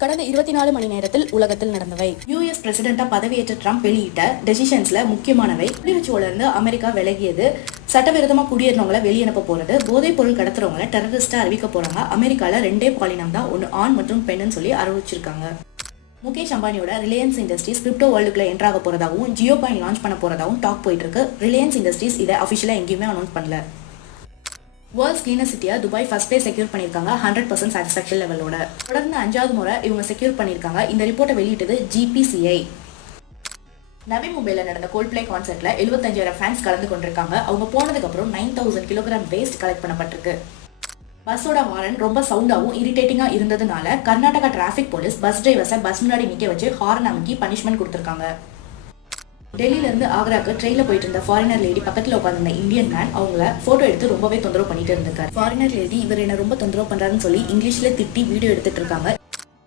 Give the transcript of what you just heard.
கடந்த 24 மணி நேரத்தில் உலகத்தில் நடந்தவை. யுஎஸ் பிரசிடென்டா பதவியேற்ற ட்ரம்ப் வெளியிட்ட டெசிஷன்ஸ்ல முக்கியமானவை. WHO இருந்து அமெரிக்கா விலகியது, சட்டவிரோதமா குடியேறினவங்களை வெளியனுப்ப போறது, போதைப் பொருள் கடத்துறவங்களை டெரரிஸ்டா அறிவிக்க போறாங்க. அமெரிக்கால 2 பாலினம் தான், ஒன்னு ஆண் மற்றும் பெண்ணுன்னு சொல்லி அறிவிச்சிருக்காங்க. முகேஷ் அம்பானியோட ரிலையன்ஸ் இண்டஸ்ட்ரீஸ் கிரிப்டோ வேர்ல்டுக்குள்ள என்ட்ராக போறதாகவும் ஜியோ காயின் லான்ச் பண்ண போறதாகவும் டாக் போயிட்டு இருக்கு. ரிலையன்ஸ் இண்டஸ்ட்ரீஸ் இதை அபிஷியலா எங்கேயுமே அனௌன்ஸ் பண்ணல. வேர்ல்ட்ஸ் கிளீனஸ்ட் சிட்டியா துபாய் ஃபர்ஸ்ட் டே செக்யூர் பண்ணியிருக்காங்க 100% சாட்டிஸ்ஃபேக்ஷன் லெவலோட. தொடர்ந்து 5வது முறை இவங்க செக்யூர் பண்ணியிருக்காங்க. இந்த ரிப்போர்ட்டை வெளியிட்டது GPCI. நவி மும்பைல நடந்த கோல்ட்பிளே கான்சர்ட்ல 75,000 ஃபேன்ஸ் கலந்து கொண்டிருக்காங்க. அவங்க போனதுக்கு அப்புறம் 9,000 கிலோகிராம் வேஸ்ட் கலெக்ட் பண்ணப்பட்டிருக்கு. பஸ்ஸோட ஹாரன் ரொம்ப சவுண்டாகவும் இரிட்டேட்டிங்கா இருந்ததுனால கர்நாடகா டிராஃபிக் போலீஸ் பஸ் டிரைவர்ஸை பஸ் முன்னாடி நிக்க வச்சு ஹாரன் அமைக்கி பனிஷ்மெண்ட் கொடுத்திருக்காங்க. டெல்லியில இருந்து ஆக்ராக்கு ட்ரெயின்ல போயிட்டு இருந்த ஃபாரினர் லேடி பக்கத்துல உட்கார்ந்த இந்தியன் மேன் அவங்கள போட்டோ எடுத்து ரொம்பவே தொந்தரவு பண்ணிட்டு இருந்திருக்காரு. ஃபாரினர் லேடி இவர் என்ன ரொம்ப தொந்தரவு பண்றாருன்னு சொல்லி இங்கிலீஷ்ல திட்டி வீடியோ எடுத்துட்டு இருக்காங்க.